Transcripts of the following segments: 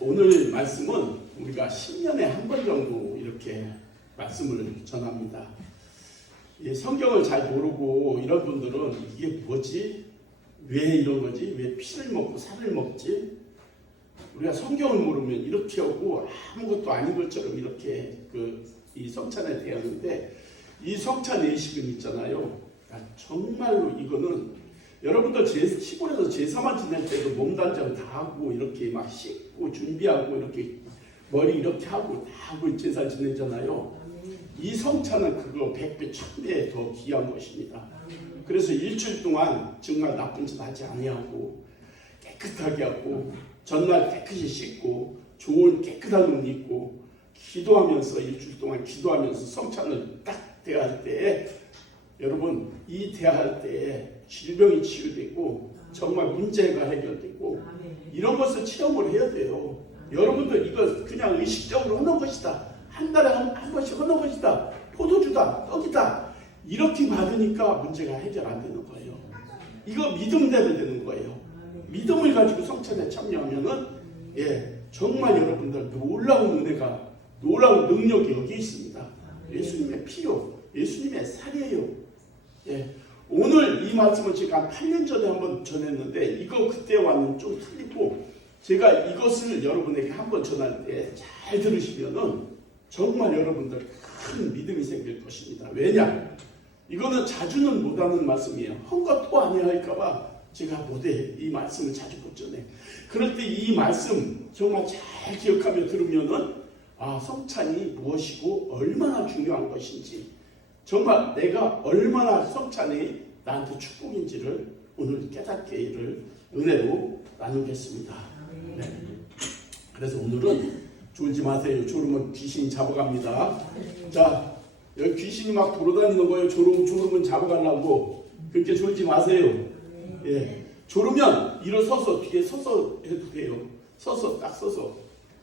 오늘 말씀은 우리가 10년에 한 번 정도 이렇게 말씀을 전합니다. 성경을 잘 모르고 이런 분들은 이게 뭐지? 왜 이런 거지? 왜 피를 먹고 살을 먹지? 우리가 성경을 모르면 이렇게 하고 아무것도 아닌 것처럼 이렇게 이 성찬에 대하는데, 이 성찬 예식은 있잖아요. 정말로 이거는 여러분들 시골에서 제사만 지낼 때도 몸단장 다 하고 이렇게 막 씻고 준비하고 이렇게 머리 이렇게 하고 다 하고 제사 지내잖아요. 이 성찬은 그거 100배 1000배 더 귀한 것입니다. 그래서 일주일 동안 정말 나쁜 짓 하지 아니하고 깨끗하게 하고 전날 깨끗이 씻고 좋은 깨끗한 옷 입고 기도하면서 일주일 동안 기도하면서 성찬을 딱 대할 때에, 여러분 이 대할 때에 질병이 치유되고 정말 문제가 해결되고 이런 것을 체험을 해야 돼요. 여러분들 이거 그냥 의식적으로 하는 것이다, 한 달에 한 번씩 하는 것이다, 포도주다, 떡이다, 이렇게 받으니까 문제가 해결 안 되는 거예요. 이거 믿음대로 되는 거예요. 믿음을 가지고 성찬에 참여하면은 정말 여러분들 놀라운 은혜가, 놀라운 능력이 여기 있습니다. 예수님의 피요, 예수님의 살이에요. 오늘 이 말씀은 제가 한 8년 전에 한번 전했는데 이거 그때와는 좀 틀리고, 제가 이것을 여러분에게 한번 전할 때 잘 들으시면은 정말 여러분들 큰 믿음이 생길 것입니다. 왜냐? 이거는 자주는 못하는 말씀이에요. 헛것 또 아니야 할까봐 제가 못해 이 말씀을 자주 못 전해. 그럴 때 이 말씀 정말 잘 기억하며 들으면은 성찬이 무엇이고 얼마나 중요한 것인지, 정말 내가 얼마나 성찬이 나한테 축복인지를 오늘 깨닫게 은혜로 나누겠습니다. 그래서 오늘은 졸지 마세요. 졸으면 귀신이 잡아갑니다. 자, 여기 귀신이 막 돌아다니는 거예요. 졸으면 잡아가려고. 그렇게 졸지 마세요. 졸으면 일어서서 뒤에 서서 해도 돼요. 딱 서서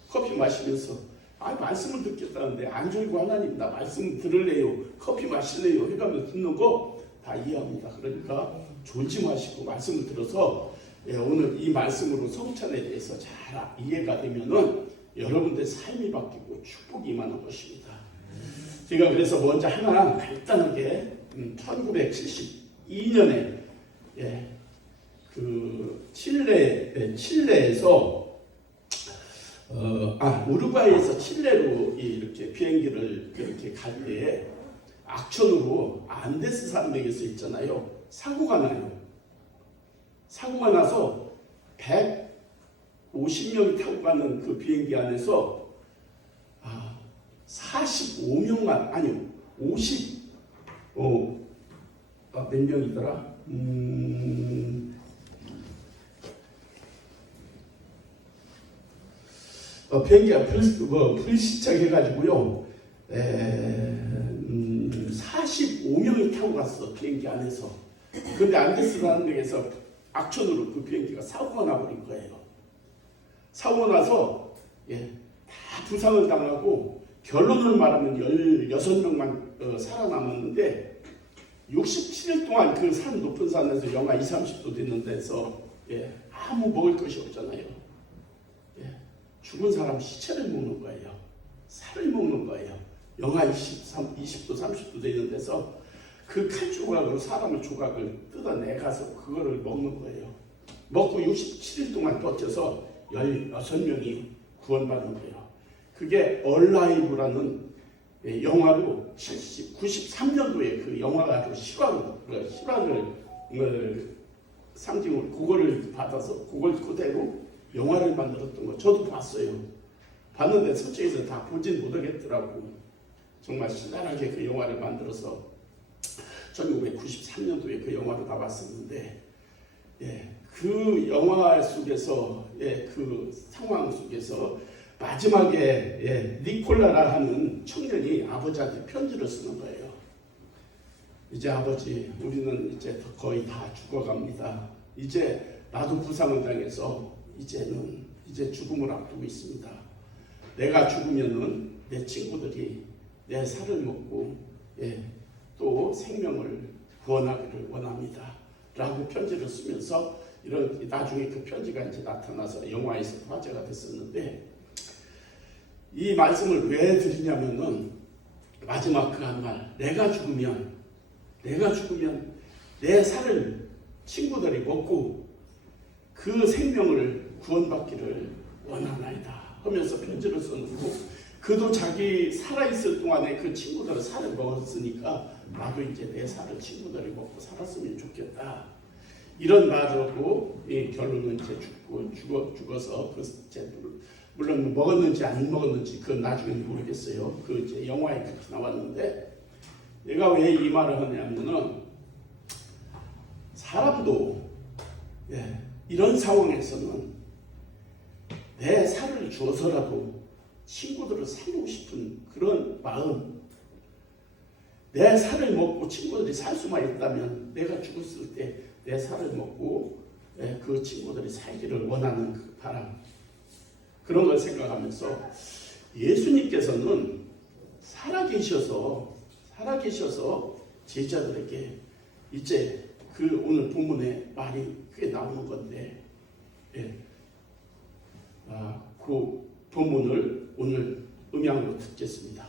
커피 마시면서 말씀을 듣겠다는데 안 졸고 하나님 나 말씀 들을래요, 커피 마실래요 해가면서 듣는 거 다 이해합니다. 그러니까 졸지 마시고 말씀을 들어서 오늘 이 말씀으로 성찬에 대해서 잘 이해가 되면은 여러분들의 삶이 바뀌고 축복이 임하는 것입니다. 제가 그래서 먼저 하나 간단하게 1972년에 칠레에서 우루과이에서 칠레로 이렇게 비행기를 이렇게 갈 때에 악천후로 안데스 산맥에서 있잖아요. 사고가 나요. 사고가 나서 150명이 타고 가는 그 비행기 안에서 45명만, 아니요, 몇 명이더라? 비행기가 불시착해가지고요. 45명이 타고 갔어, 비행기 안에서. 근데 안데스라는 데에서 악천후로 그 비행기가 사고가 나버린 거예요. 사고가 나서 다 부상을 당하고 결론을 말하면 16명만 살아남았는데 67일 동안 그 산 높은 산에서 영하 20, 30도 되는 데서 아무 먹을 것이 없잖아요. 죽은 사람 시체를 먹는 거예요. 살을 먹는 거예요. 영하 20도 30도 되는 데서 그 칼조각으로 사람의 조각을 뜯어내가서 그거를 먹는 거예요. 먹고 67일 동안 버텨서 16명이 구원받는 거예요. 그게 얼라이브라는 영화로 93년도에 그 영화가 실화를 상징으로 그거를 받아서 그걸 그대로 영화를 만들었던 거 저도 봤어요. 봤는데 솔직히 다 보진 못하겠더라고. 정말 신랄하게 그 영화를 만들어서 1993년도에 그 영화로 나왔었는데, 그 영화 속에서 그 상황 속에서 마지막에 니콜라라 하는 청년이 아버지한테 편지를 쓰는 거예요. 이제 아버지, 우리는 이제 거의 다 죽어갑니다. 이제 나도 부상을 당해서 이제 죽음을 앞두고 있습니다. 내가 죽으면은 내 친구들이 내 살을 먹고 또 생명을 구원하기를 원합니다. 라고 편지를 쓰면서 이런 나중에 그 편지가 이제 나타나서 영화에서 화제가 됐었는데 이 말씀을 왜 드리냐면은 마지막 그 한 말 내가 죽으면 내 살을 친구들이 먹고 그 생명을 구원받기를 원하나이다 하면서 편지를 써놓고 그도 자기 살아있을 동안에 그 친구들의 살을 먹었으니까 나도 이제 내 살을 친구들이 먹고 살았으면 좋겠다. 이런 말하고 결론은 이제 죽어서 그 물론 먹었는지 안 먹었는지 그건 나중에는 모르겠어요. 그 이제 영화에 그렇게 나왔는데 내가 왜 이 말을 하냐면은 사람도 이런 상황에서는 내 살을 주어서라도 친구들을 살리고 싶은 그런 마음, 내 살을 먹고 친구들이 살 수만 있다면 내가 죽었을 때 내 살을 먹고 그 친구들이 살기를 원하는 그 바람, 그런 걸 생각하면서 예수님께서는 살아계셔서 제자들에게 이제 그 오늘 본문에 말이 크게 나오는 건데 그 본문을 오늘 음향으로 듣겠습니다.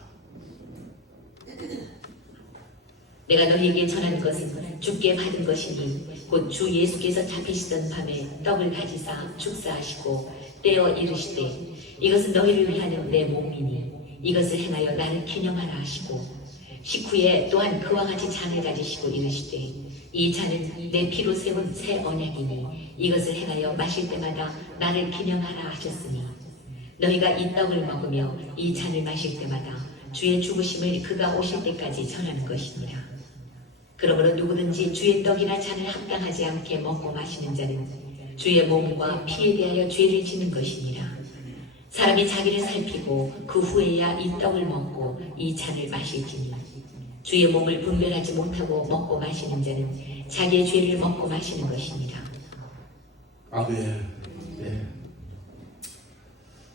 내가 너희에게 전한 것은 주께 받은 것이니 곧 주 예수께서 잡히시던 밤에 떡을 가지사 축사하시고 떼어 이르시되 이것은 너희를 위하는 내 몸이니 이것을 행하여 나를 기념하라 하시고 식후에 또한 그와 같이 잔을 가지시고 이르시되 이 잔은 내 피로 세운 새 언약이니 이것을 행하여 마실 때마다 나를 기념하라 하셨으니 너희가 이 떡을 먹으며 이 잔을 마실 때마다 주의 죽으심을 그가 오실 때까지 전하는 것이니라. 그러므로 누구든지 주의 떡이나 잔을 합당하지 않게 먹고 마시는 자는 주의 몸과 피에 대하여 죄를 지는 것이니라. 사람이 자기를 살피고 그 후에야 이 떡을 먹고 이 잔을 마실지니 주의 몸을 분별하지 못하고 먹고 마시는 자는 자기의 죄를 먹고 마시는 것이니라. 아멘.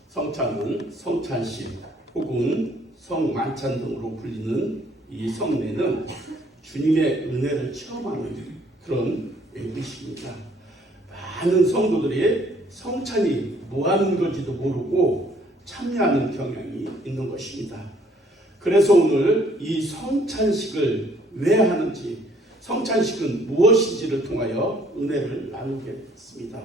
성찬은 성찬식 혹은 성만찬 등으로 불리는 이 성례는 주님의 은혜를 체험하는 그런 의식입니다. 많은 성도들이 성찬이 뭐 하는 건지도 모르고 참여하는 경향이 있는 것입니다. 그래서 오늘 이 성찬식을 왜 하는지, 성찬식은 무엇인지를 통하여 은혜를 나누게 됐습니다.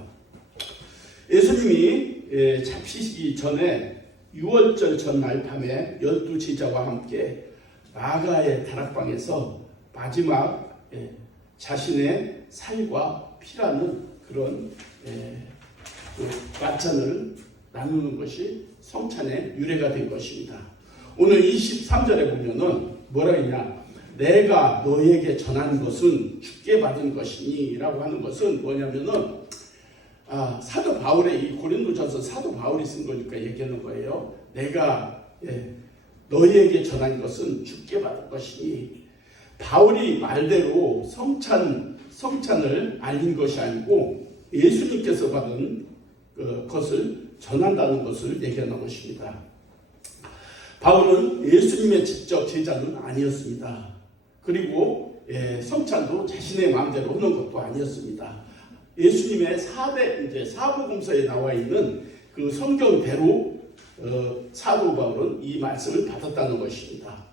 예수님이 잡히시기 전에 6월절 전날 밤에 12제자와 함께 마가의 다락방에서 마지막 자신의 살과 피라는 그런 만찬을 나누는 것이 성찬의 유래가 된 것입니다. 오늘 23절에 보면은 뭐라 했냐? 내가 너에게 전한 것은 주께 받은 것이니 라고 하는 것은 뭐냐면은 사도 바울의 이 고린도전서 사도 바울이 쓴 거니까 얘기하는 거예요. 내가 너희에게 전한 것은 주께 받은 것이니 바울이 말대로 성찬을 알린 것이 아니고 예수님께서 받은 것을 전한다는 것을 얘기하는 것입니다. 바울은 예수님의 직접 제자는 아니었습니다. 그리고 성찬도 자신의 마음대로 하는 것도 아니었습니다. 예수님의 사복음서에 나와 있는 그 성경대로 사도 바울은 이 말씀을 받았다는 것입니다.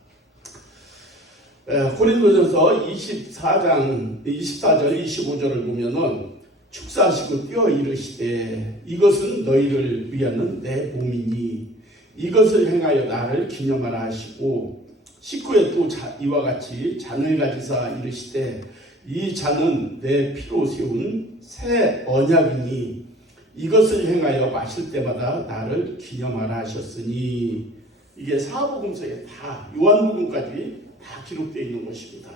고린도전서 24절 25절을 보면은 축사하시고 떼어 이르시되 이것은 너희를 위하는 내 몸이니 이것을 행하여 나를 기념하라 하시고 식후에 또 이와 같이 잔을 가지사 이르시되 이 잔은 내 피로 세운 새 언약이니 이것을 행하여 마실 때마다 나를 기념하라 하셨으니 이게 사복음서에 다 요한복음까지 다 기록되어 있는 것입니다.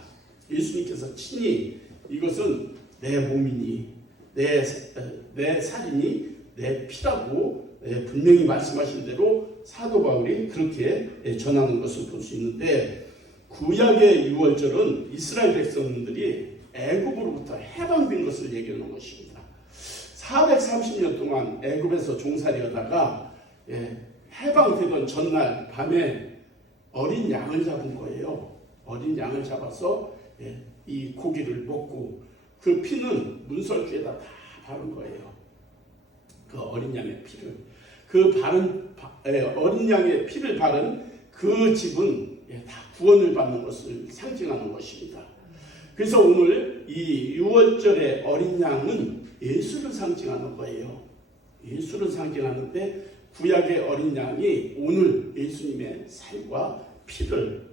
예수님께서 친히 이것은 내 몸이니 내 살이니 내 피라고 분명히 말씀하신 대로 사도 바울이 그렇게 전하는 것을 볼 수 있는데 구약의 유월절은 이스라엘 백성들이 애굽으로부터 해방된 것을 얘기하는 것입니다. 430년 동안 애굽에서 종살이하다가 해방되던 전날 밤에 어린 양을 잡은 거예요. 어린 양을 잡아서 이 고기를 먹고 그 피는 문설주에다 다 바른 거예요. 그 어린 양의 피를. 어린 양의 피를 바른 그 집은 다 구원을 받는 것을 상징하는 것입니다. 그래서 오늘 이 유월절의 어린 양은 예수를 상징하는 거예요. 예수를 상징하는데 구약의 어린 양이 오늘 예수님의 살과 피를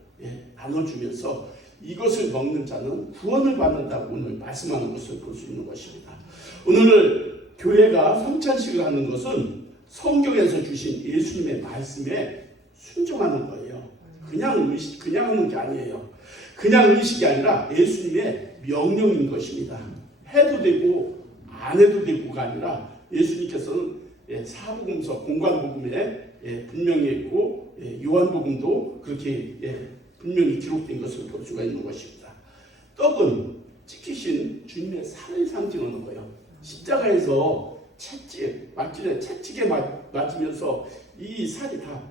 나눠주면서 이것을 먹는 자는 구원을 받는다고 오늘 말씀하는 것을 볼 수 있는 것입니다. 오늘 교회가 성찬식을 하는 것은 성경에서 주신 예수님의 말씀에 순종하는 거예요. 그냥 하는 게 아니에요. 그냥 의식이 아니라 예수님의 명령인 것입니다. 해도 되고 안 해도 되고가 아니라 예수님께서는 사복음서 공관복음에 분명히 있고 요한복음도 그렇게 분명히 기록된 것을 볼 수가 있는 것입니다. 떡은 찍히신 주님의 살을 상징하는 거예요. 십자가에서 채찍에 맞으면서 이 살이 다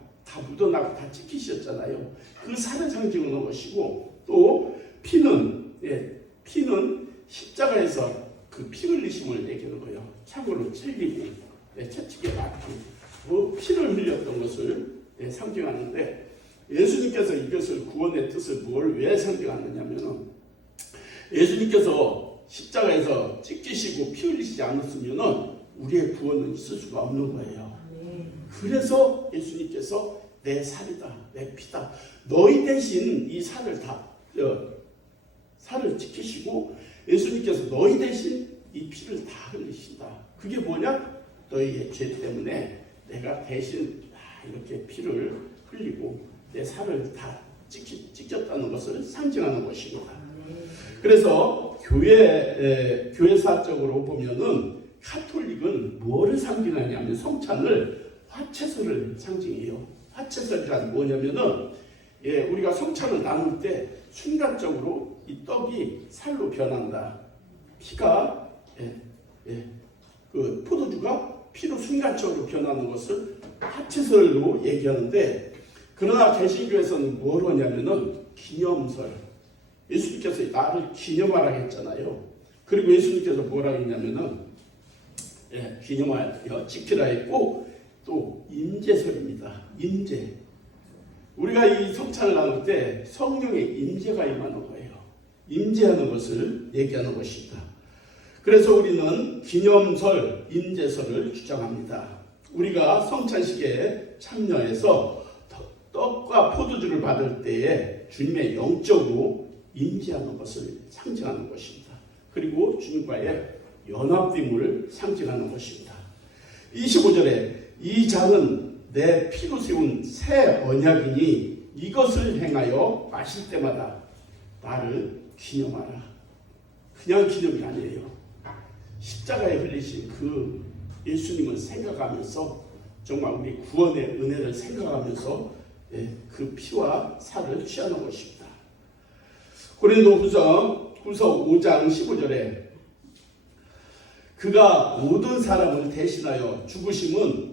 묻어나고 다 찍히셨잖아요. 그 살을 상징하는 것이고, 또 피는 십자가에서 그 피 흘리심을 얘기하는 거예요. 창으로 찔리고 채찍에 맞고 피를 흘렸던 것을 상징하는데, 예수님께서 이것을 구원의 뜻을 왜 상징하느냐면은, 예수님께서 십자가에서 찢기시고 피 흘리시지 않았으면은 우리의 구원은 있을 수가 없는 거예요. 그래서 예수님께서 내 살이다, 내 피다, 너희 대신 이 살을 살을 지키시고 예수님께서 너희 대신 이 피를 다 흘리신다. 그게 뭐냐? 너희의 죄 때문에 내가 대신 이렇게 피를 흘리고 내 살을 다 찢겼다는 것을 상징하는 것입니다. 그래서 교회사적으로 보면은 카톨릭은 뭐를 상징하냐면 성찬을 화채설을 상징해요. 화채설이란 뭐냐면은 우리가 성찬을 나눌 때 순간적으로 이 떡이 살로 변한다. 피가 그 포도주가 피로 순간적으로 변하는 것을 화채설로 얘기하는데, 그러나 개신교에서는 뭘 하냐면은 기념설. 예수님께서 나를 기념하라 했잖아요. 그리고 예수님께서 뭐라 했냐면은 기념하여 지키라 했고, 또 임재설입니다. 임재. 우리가 이 성찬을 나눌 때 성령의 임재가 임하는 거예요. 임재하는 것을 얘기하는 것입니다. 그래서 우리는 기념설, 임재설을 주장합니다. 우리가 성찬식에 참여해서 떡과 포도주를 받을 때에 주님의 영적으로 임재하는 것을 상징하는 것입니다. 그리고 주님과의 연합됨을 상징하는 것입니다. 25절에 이 잔은 내 피로 세운 새 언약이니 이것을 행하여 마실 때마다 나를 기념하라. 그냥 기념이 아니에요. 십자가에 흘리신 그 예수님을 생각하면서, 정말 우리 구원의 은혜를 생각하면서 그 피와 살을 취하는 것입니다. 고린도후서 5장 15절에 그가 모든 사람을 대신하여 죽으심은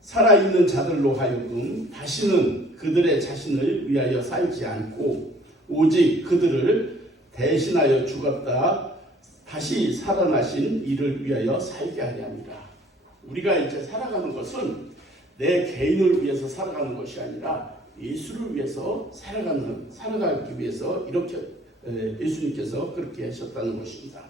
살아있는 자들로 하여금 다시는 그들의 자신을 위하여 살지 않고 오직 그들을 대신하여 죽었다 다시 살아나신 이를 위하여 살게 하려 합니다. 우리가 이제 살아가는 것은 내 개인을 위해서 살아가는 것이 아니라 예수를 위해서 살아가기 위해서 이렇게 예수님께서 그렇게 하셨다는 것입니다.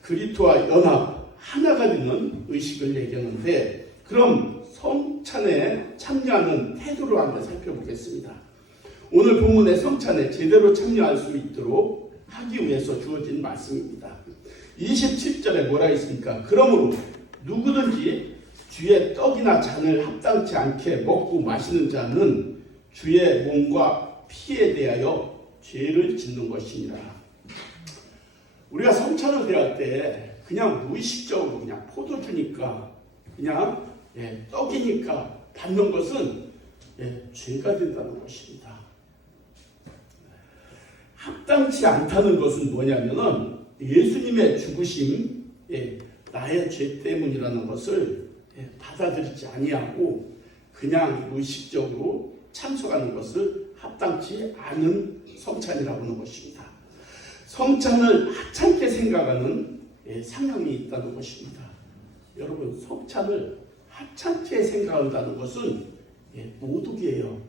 그리스도와 연합, 하나가 되는 의식을 얘기하는데, 그럼 성찬에 참여하는 태도를 한번 살펴보겠습니다. 오늘 본문의 성찬에 제대로 참여할 수 있도록 하기 위해서 주어진 말씀입니다. 27절에 뭐라 했습니까? 그러므로 누구든지 주의 떡이나 잔을 합당치 않게 먹고 마시는 자는 주의 몸과 피에 대하여 죄를 짓는 것이니라. 우리가 성찬을 대할 때 그냥 무의식적으로 그냥 포도주니까 그냥 떡이니까 받는 것은 죄가 된다는 것입니다. 합당치 않다는 것은 뭐냐면은 예수님의 죽으심, 나의 죄 때문이라는 것을 받아들이지 아니하고 그냥 무의식적으로 참석하는 것을 합당치 않은 성찬이라고 하는 것입니다. 성찬을 하찮게 생각하는 상황이 있다는 것입니다. 여러분, 성찬을 하찮게 생각한다는 것은 모독이에요.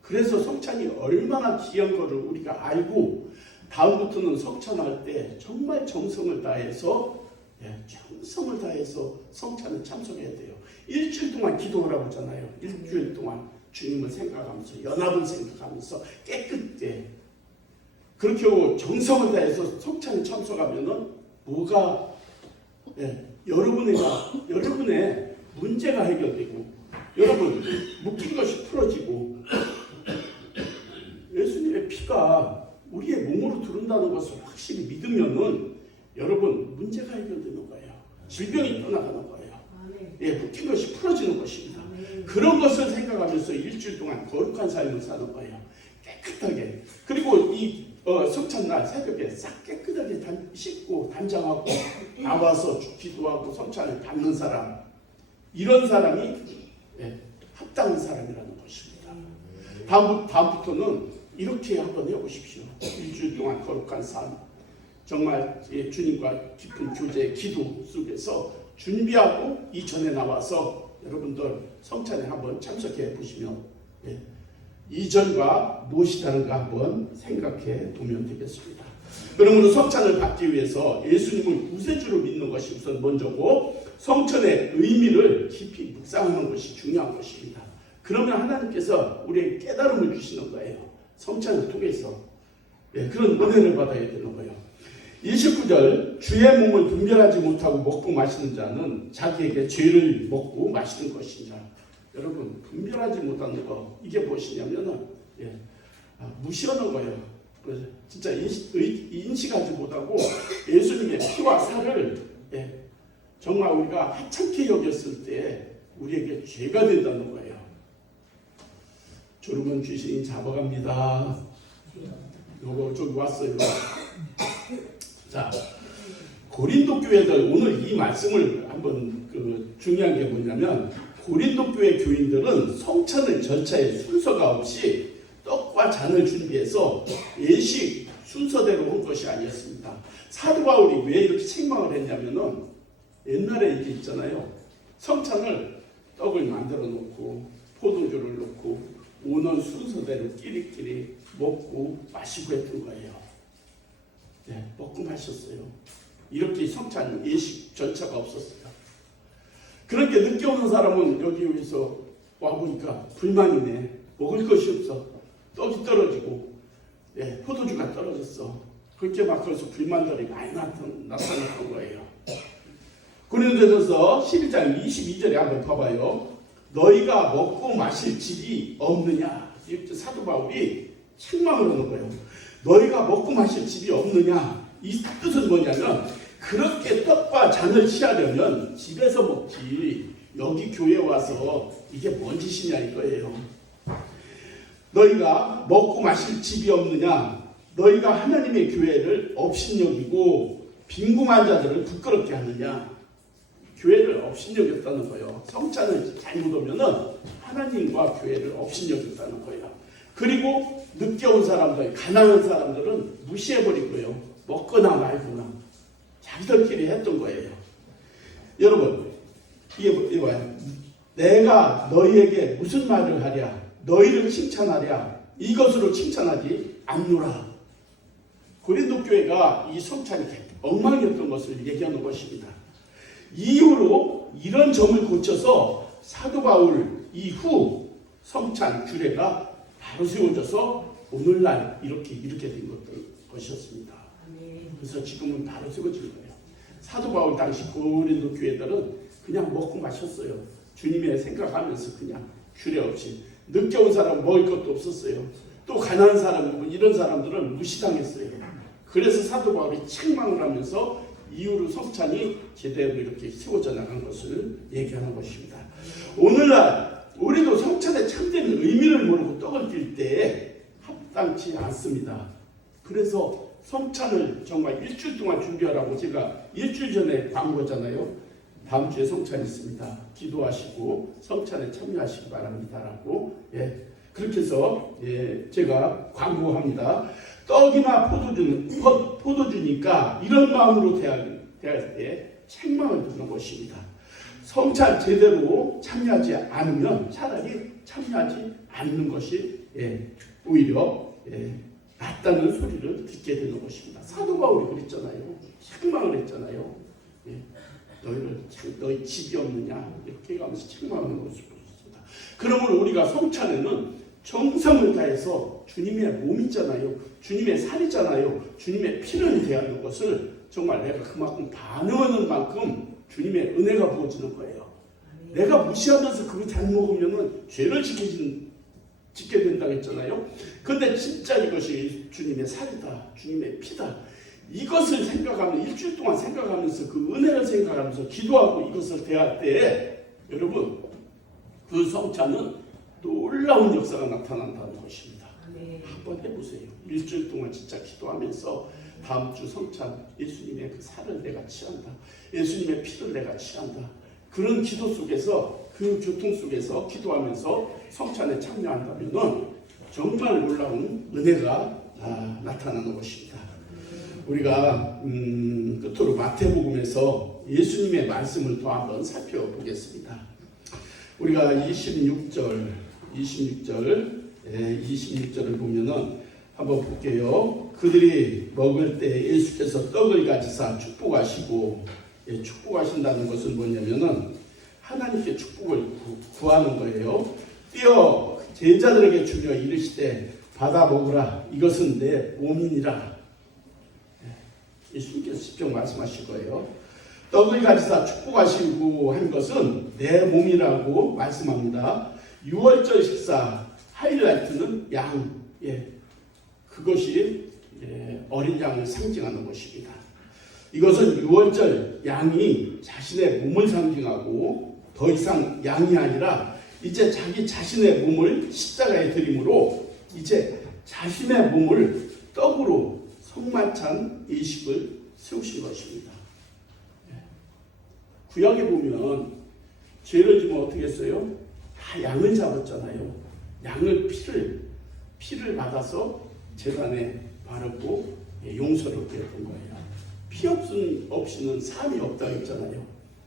그래서 성찬이 얼마나 귀한 것을 우리가 알고 다음부터는 성찬할 때 정말 정성을 다해서 성찬을 참석해야 돼요. 일주일 동안 기도하라고 하잖아요. 일주일 동안 주님을 생각하면서 연합을 생각하면서 깨끗게 그렇게 하고 정성을 다해서 성찬에 참석하면은 뭐가 여러분의 문제가 해결되고 여러분 묶인 것이 풀어지고 예수님의 피가 우리의 몸으로 들어온다는 것을 확실히 믿으면은 여러분 문제가 해결되는 거예요. 질병이 떠나가는 거예요. 묶인 것이 풀어지는 것입니다. 그런 것을 생각하면서 일주일 동안 거룩한 삶을 사는 거예요. 깨끗하게. 그리고 이 성찬날 새벽에 싹 깨끗하게 씻고 단장하고 나와서 기도하고 성찬을 받는 사람, 이런 사람이 합당한 사람이라는 것입니다. 다음부터는 이렇게 한번 해보십시오. 일주일 동안 거룩한 삶, 정말 주님과 깊은 교제, 기도 속에서 준비하고 이전에 나와서 여러분들 성찬에 한번 참석해 보시면 이전과 무엇이 다른가 한번 생각해 보면 되겠습니다. 그러므로 성찬을 받기 위해서 예수님을 구세주로 믿는 것이 우선 먼저고 성찬의 의미를 깊이 묵상하는 것이 중요한 것입니다. 그러면 하나님께서 우리에게 깨달음을 주시는 거예요. 성찬을 통해서 그런 은혜를 받아야 되는 거예요. 29절 주의 몸을 분별하지 못하고 먹고 마시는 자는 자기에게 죄를 먹고 마시는 것이냐. 여러분 분별하지 못하는 거 이게 무엇이냐면은 무시하는 거예요. 진짜 인식하지 못하고 예수님의 피와 살을 정말 우리가 하찮게 여겼을 때 우리에게 죄가 된다는 거예요. 졸음은 귀신이 잡아갑니다. 요거 저기 왔어요. 자, 고린도 교회들 오늘 이 말씀을 한번 중요한 게 뭐냐면 고린도 교회 교인들은 성찬의 절차에 순서가 없이 떡과 잔을 준비해서 예식 순서대로 온 것이 아니었습니다. 사도 바울이 왜 이렇게 책망을 했냐면은 옛날에 이게 있잖아요. 성찬을 떡을 만들어 놓고 포도주를 넣고 오는 순서대로 끼리끼리 먹고 마시고 했던 거예요. 먹고 마셨어요. 이렇게 성찬 예식 절차가 없었어요. 그렇게 늦게 오는 사람은 여기서 와보니까 불만이네. 먹을 것이 없어. 떡이 떨어지고 포도주가 떨어졌어. 그렇게 막 거기서 불만들이 많이 나타났던 거예요. 고린도전서 12장 22절에 한번 봐봐요. 너희가 먹고 마실 집이 없느냐. 이렇게 사도 바울이 책망을 하는 거예요. 너희가 먹고 마실 집이 없느냐. 이 뜻은 뭐냐면 그렇게 떡과 잔을 취하려면 집에서 먹지 여기 교회 와서 이게 뭔 짓이냐 이거예요. 너희가 먹고 마실 집이 없느냐. 너희가 하나님의 교회를 업신여기고 빈궁한 자들을 부끄럽게 하느냐. 교회를 업신여겼다는 거예요. 성찬을 잘못 오면은 하나님과 교회를 업신여겼다는 거예요. 그리고 늦게 온 사람들, 가난한 사람들은 무시해버리고요. 먹거나 말거나 자기들끼리 했던 거예요. 여러분, 이게 뭐예요? 내가 너희에게 무슨 말을 하랴? 너희를 칭찬하랴? 이것으로 칭찬하지 않노라. 고린도 교회가 이 성찬이 엉망이었던 것을 얘기하는 것입니다. 이후로 이런 점을 고쳐서 사도 바울 이후 성찬 규례가 바로 세워져서 오늘날 이렇게 된 것이었습니다. 그래서 지금은 바로 세워진 거예요. 사도 바울 당시 고린도 교회들은 그냥 먹고 마셨어요. 주님의 생각하면서 그냥 규례 없이. 늦게 온 사람은 먹을 것도 없었어요. 또 가난한 사람, 이런 사람들은 무시당했어요. 그래서 사도 바울이 책망을 하면서 이후로 성찬이 제대로 이렇게 세워져 나간 것을 얘기하는 것입니다. 오늘날 우리도 성찬의 참된 의미를 모르고 떡을 낄 때 합당치 않습니다. 그래서 성찬을 정말 일주일 동안 준비하라고 제가 일주일 전에 광고잖아요. 다음 주에 성찬이 있습니다. 기도하시고 성찬에 참여하시기 바랍니다라고 그렇게 해서 제가 광고합니다. 떡이나 포도주니까 이런 마음으로 대할 때 책망을 듣는 것입니다. 성찬 제대로 참여하지 않으면 차라리 참여하지 않는 것이 오히려 낫다는 소리를 듣게 되는 것입니다. 사도 바울이 그랬잖아요. 책망을 했잖아요. 너희 집이 없느냐 이렇게 가면서 책망하는 것을 보셨습니다. 그러면 우리가 성찬에는 정성을 다해서 주님의 몸이잖아요. 주님의 살이잖아요. 주님의 피를 대하는 것을 정말 내가 그만큼 반응하는 만큼 주님의 은혜가 부어지는 거예요. 내가 무시하면서 그거 잘 먹으면 죄를 짓게 된다고 했잖아요. 그런데 진짜 이것이 주님의 살이다. 주님의 피다. 이것을 생각하면 일주일 동안 생각하면서 그 은혜를 생각하면서 기도하고 이것을 대할 때 여러분 그 성찬은 놀라운 역사가 나타난다는 것입니다. 한번 해보세요. 일주일 동안 진짜 기도하면서 다음 주 성찬 예수님의 그 살을 내가 취한다. 예수님의 피를 내가 취한다. 그런 기도 속에서 그 교통 속에서 기도하면서 성찬에 참여한다면 정말 놀라운 은혜가 나타나는 것입니다. 우리가 끝으로 마태복음에서 예수님의 말씀을 더 한번 살펴보겠습니다. 우리가 26절을 보면은 한번 볼게요. 그들이 먹을 때 예수께서 떡을 가지사 축복하시고, 축복하신다는 것은 뭐냐면은 하나님께 축복을 구하는 거예요. 떼어 제자들에게 주며 이르시되 받아 먹으라. 이것은 내 몸이니라. 예수님께서 직접 말씀하실 거예요. 떡을 가지사 축복하시고 한 것은 내 몸이라고 말씀합니다. 6월절 식사 하이라이트는 양, 그것이 어린 양을 상징하는 것입니다. 이것은 6월절 양이 자신의 몸을 상징하고 더 이상 양이 아니라 이제 자기 자신의 몸을 십자가에 드림으로 이제 자신의 몸을 떡으로 성만찬 예식을 세우신 것입니다. 구약에 보면 죄를 지면 어떻게 했어요? 다 양을 잡았잖아요. 양을 피를 받아서 제단에 바르고 용서를 구했던 거예요. 피 없이는 삶이 없다고 했잖아요.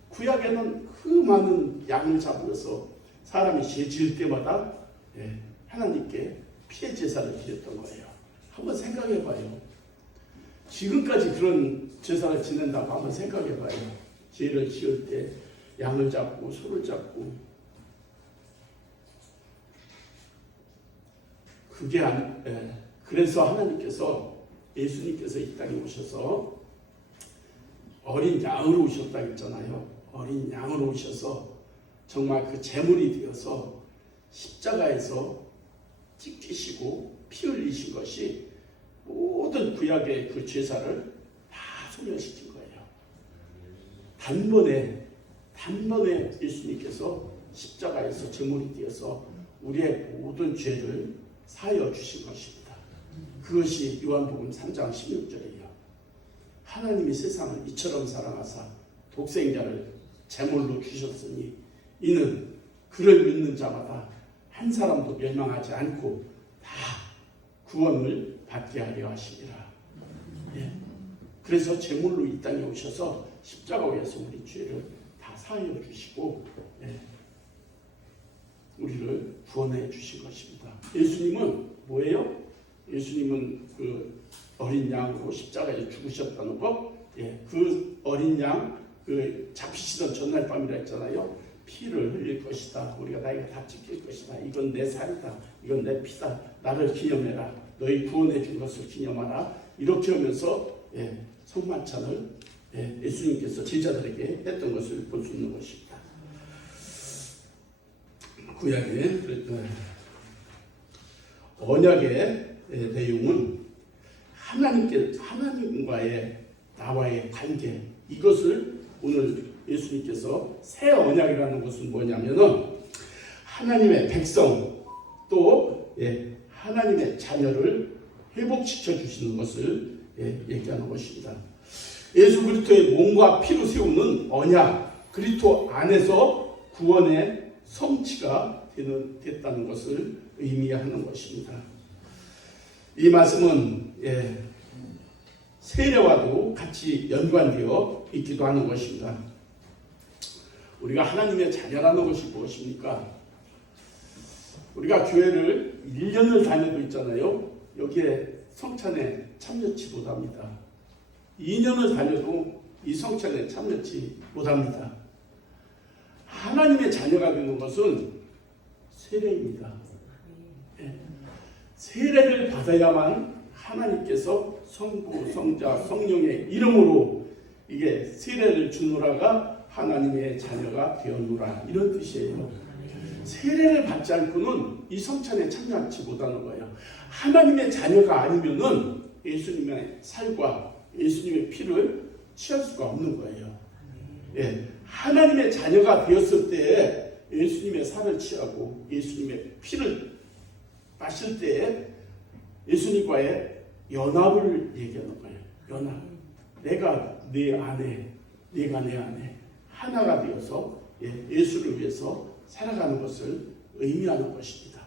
구약에는 그 많은 양을 잡으면서 사람이 죄 지을 때마다 하나님께 피의 제사를 드렸던 거예요. 한번 생각해 봐요. 지금까지 그런 제사를 지낸다고 한번 생각해 봐요. 죄를 지을 때 양을 잡고 소를 잡고 그래서 하나님께서 예수님께서 이 땅에 오셔서 어린 양으로 오셨다고 했잖아요. 어린 양으로 오셔서 정말 그 제물이 되어서 십자가에서 찢기시고 피 흘리신 것이 모든 구약의 그 제사를 다 소멸시킨 거예요. 단번에 예수님께서 십자가에서 제물이 되어서 우리의 모든 죄를 사하여 주신 것입니다. 그것이 요한복음 3장 16절이에요. 하나님이 세상을 이처럼 사랑하사 독생자를 제물로 주셨으니 이는 그를 믿는 자마다 한 사람도 멸망하지 않고 다 구원을 받게 하려 하시니라. 그래서 제물로 이 땅에 오셔서 십자가에서 우리 죄를 다 사하여 주시고 우리를 구원해 주신 것입니다. 예수님은 뭐예요? 예수님은 그 어린 양으로 십자가에 죽으셨다는 것, 그 어린 양, 그 잡히시던 전날 밤이라 했잖아요. 피를 흘릴 것이다. 우리가 나이가 다 찢길 것이다. 이건 내 살이다. 이건 내 피다. 나를 기념해라. 너희 구원해 준 것을 기념하라. 이렇게 하면서 성만찬을 예수님께서 제자들에게 했던 것을 볼 수 있는 것입니다. 구약의 언약의 내용은 하나님과의 나와의 관계, 이것을 오늘 예수님께서 새 언약이라는 것은 뭐냐면은 하나님의 백성 또 하나님의 자녀를 회복시켜 주시는 것을 얘기하는 것입니다. 예수 그리스도의 몸과 피로 세우는 언약, 그리스도 안에서 구원의 성취가 됐다는 것을 의미하는 것입니다. 이 말씀은 세례와도 같이 연관되어 있기도 하는 것입니다. 우리가 하나님의 자녀라는 것이 무엇입니까? 우리가 교회를 1년을 다녀도 있잖아요. 여기에 성찬에 참여치 못합니다. 2년을 다녀도 이 성찬에 참여치 못합니다. 하나님의 자녀가 되는 것은 세례입니다. 세례를 받아야만 하나님께서 성부, 성자, 성령의 이름으로 이게 세례를 주노라가 하나님의 자녀가 되었노라, 이런 뜻이에요. 세례를 받지 않고는 이 성찬에 참여하지 못하는 거예요. 하나님의 자녀가 아니면은 예수님의 살과 예수님의 피를 취할 수가 없는 거예요. 예, 하나님의 자녀가 되었을 때 예수님의 살을 취하고 예수님의 피를 마실 때 예수님과의 연합을 얘기하는 거예요. 연합. 내가 내 안에, 네가 내 안에 하나가 되어서 예수를 위해서 살아가는 것을 의미하는 것입니다.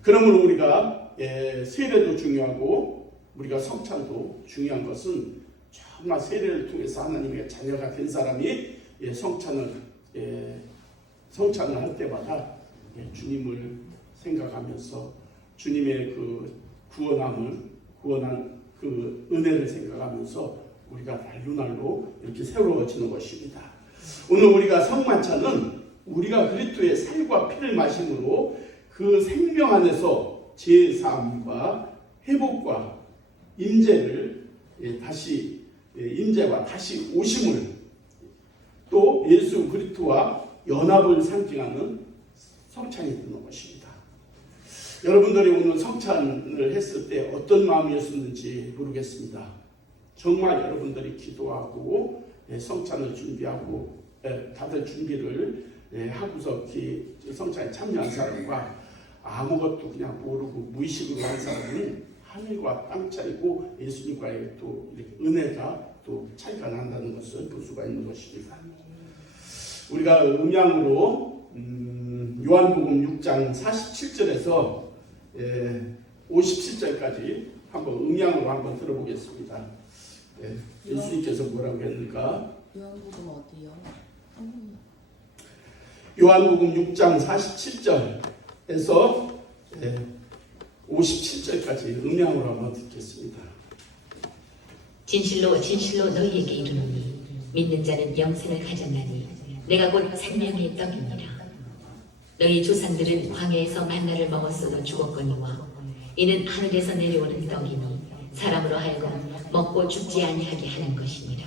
그러므로 우리가 세례도 중요하고 우리가 성찬도 중요한 것은 정말 세례를 통해서 하나님의 자녀가 된 사람이 성찬을 할 때마다 주님을 생각하면서 주님의 그 구원한 그 은혜를 생각하면서 우리가 날로날로 이렇게 새로워지는 것입니다. 오늘 우리가 성만찬은 우리가 그리스도의 살과 피를 마심으로 그 생명 안에서 제사함과 회복과 임재를 임재와 다시 오심을 또 예수 그리스도와 연합을 상징하는 성찬이 되는 것입니다. 여러분들이 오늘 성찬을 했을 때 어떤 마음이었는지 모르겠습니다. 정말 여러분들이 기도하고 성찬을 준비하고 다들 준비를 하고서 성찬에 참여한 사람과 아무것도 그냥 모르고 무의식으로 한 사람은 하늘과 땅 차이고 예수님과의 또 이렇게 은혜가 또 차이가 난다는 것을 볼 수가 있는 것입니다. 우리가 음양으로 요한복음 6장 47절에서 57절까지 한번 음양으로 한번 들어보겠습니다. 예수님께서 뭐라고 했는가? 요한복음 어디요? 요한복음 6장 47절에서 57절까지 음양으로 한번 듣겠습니다. 진실로 진실로 너희에게 이르노니 믿는 자는 영생을 가졌나니 내가 곧 생명의 떡이니라. 너희 조상들은 광야에서 만나를 먹었어도 죽었거니와 이는 하늘에서 내려오는 떡이니 사람으로 하여금 먹고 죽지 아니하게 하는 것이니라.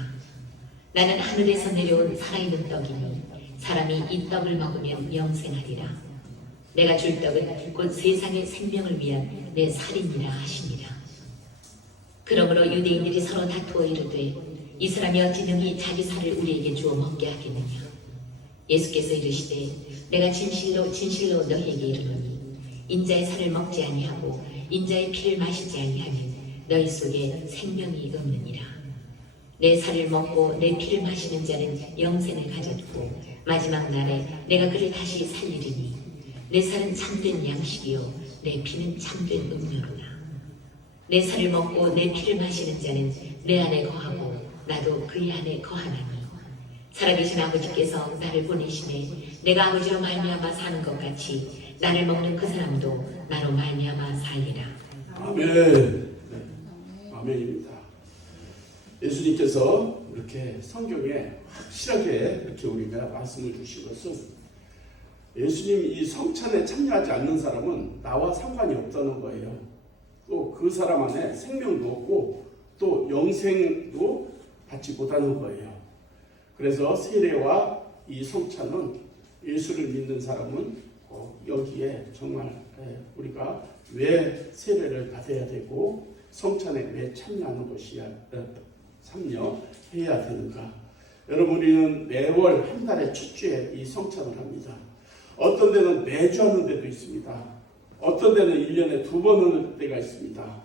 나는 하늘에서 내려온 살아있는 떡이니 사람이 이 떡을 먹으면 영생하리라. 내가 줄 떡은 곧 세상의 생명을 위한 내 살이니라 하시니라. 그러므로 유대인들이 서로 다투어 이르되 이 사람이 어찌 능히 자기 살을 우리에게 주어 먹게 하겠느냐. 예수께서 이르시되 내가 진실로 진실로 너희에게 이르노니 인자의 살을 먹지 아니하고 인자의 피를 마시지 아니하면 너희 속에 생명이 없느니라. 내 살을 먹고 내 피를 마시는 자는 영생을 가졌고 마지막 날에 내가 그를 다시 살리리니 내 살은 참된 양식이요 내 피는 참된 음료로라. 내 살을 먹고 내 피를 마시는 자는 내 안에 거하고 나도 그의 안에 거하나니 살아계신 아버지께서 나를 보내시매 내가 아버지로 말미암아 사는 것 같이 나를 먹는 그 사람도 나로 말미암아 살리라. 아멘. 아멘입니다. 예수님께서 이렇게 성경에 확실하게 이렇게 우리가 말씀을 주신 것은 예수님 이 성찬에 참여하지 않는 사람은 나와 상관이 없다는 거예요. 또 그 사람 안에 생명도 없고 또 영생도 받지 못하는 거예요. 그래서 세례와 이 성찬은 예수를 믿는 사람은 여기에 정말 우리가 왜 세례를 받아야 되고 성찬에 왜 참여하는 것이야 참여해야 되는가? 여러분 우리는 매월 한 달에 첫 주에 이 성찬을 합니다. 어떤 데는 매주 하는 데도 있습니다. 어떤 데는 1년에 2번 하는 데가 있습니다.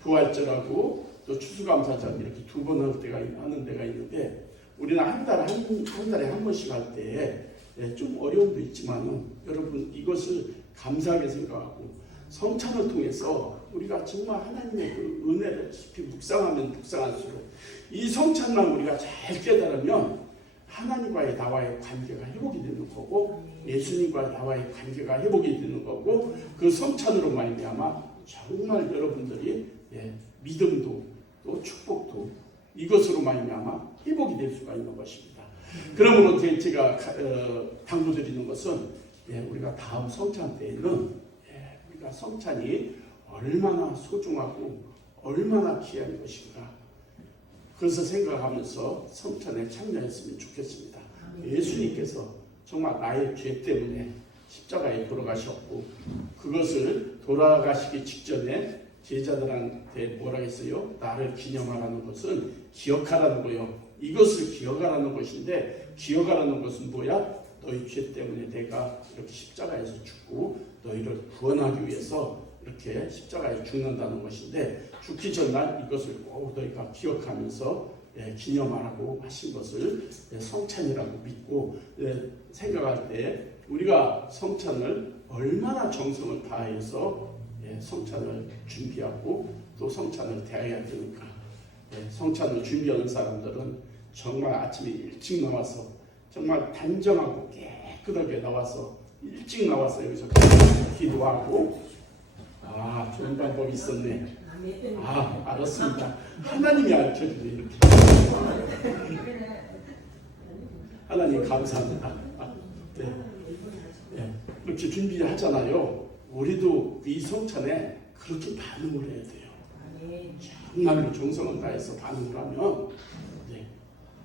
부활절하고 또 추수감사절 이렇게 2번 하는 데가 있는데 우리는 한 달에 한 번씩 할 때 좀 어려움도 있지만은 여러분 이것을 감사하게 생각하고 성찬을 통해서 우리가 정말 하나님의 그 은혜를 깊이 묵상하면 묵상할수록 이 성찬만 우리가 잘 깨달으면 하나님과의 나와의 관계가 회복이 되는 거고 예수님과 나와의 관계가 회복이 되는 거고 그 성찬으로 말미암아 정말 여러분들이 믿음도 또 축복도 이것으로 말미암아 회복이 될 수가 있는 것입니다. 그러므로 제가 당부드리는 것은 우리가 다음 성찬 때에는 우리가 성찬이 얼마나 소중하고 얼마나 귀한 것인가 그것을 생각하면서 성찬에 참여했으면 좋겠습니다. 예수님께서 정말 나의 죄 때문에 십자가에 돌아가셨고 그것을 돌아가시기 직전에 제자들한테 뭐라 했어요? 나를 기념하라는 것은 기억하라는 거요. 이것을 기억하라는 것인데 기억하라는 것은 뭐야? 너희 죄 때문에 내가 이렇게 십자가에서 죽고 너희를 구원하기 위해서 이렇게 십자가에 죽는다는 것인데 죽기 전날 이것을 꼭 너희가 기억하면서 기념하라고 하신 것을 성찬이라고 믿고 생각할 때 우리가 성찬을 얼마나 정성을 다해서 성찬을 준비하고 또 성찬을 대해야 되는가. 성찬을 준비하는 사람들은 정말 아침에 일찍 나와서 정말 단정하고 깨끗하게 나와서 일찍 나와서 여기서 기도하고 좋은 방법이 있었네. 알았습니다. 하나님이 알려주네 이렇게. 하나님 감사합니다. 그렇게 준비를 하잖아요. 우리도 이 성찬에 그렇게 반응을 해야 돼요. 정말로 정성을 다해서 반응을 하면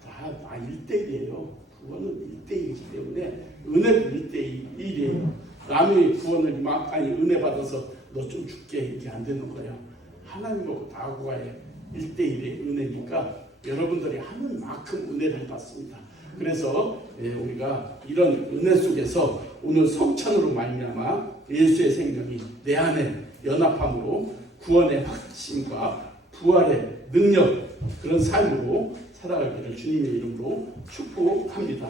다 1대1이에요. 구원은 1대1이기 때문에 은혜도 1대1이에요. 남의 구원을 은혜 받아서 너 좀 줄게 이렇게 안 되는 거예요. 하나님하고 나하고의 1대1의 은혜니까 여러분들이 하는 만큼 은혜를 받습니다. 그래서 우리가 이런 은혜 속에서 오늘 성찬으로 말미암아 예수의 생명이 내 안에 연합함으로 구원의 확신과 부활의 능력 그런 삶으로 살아가기를 주님의 이름으로 축복합니다.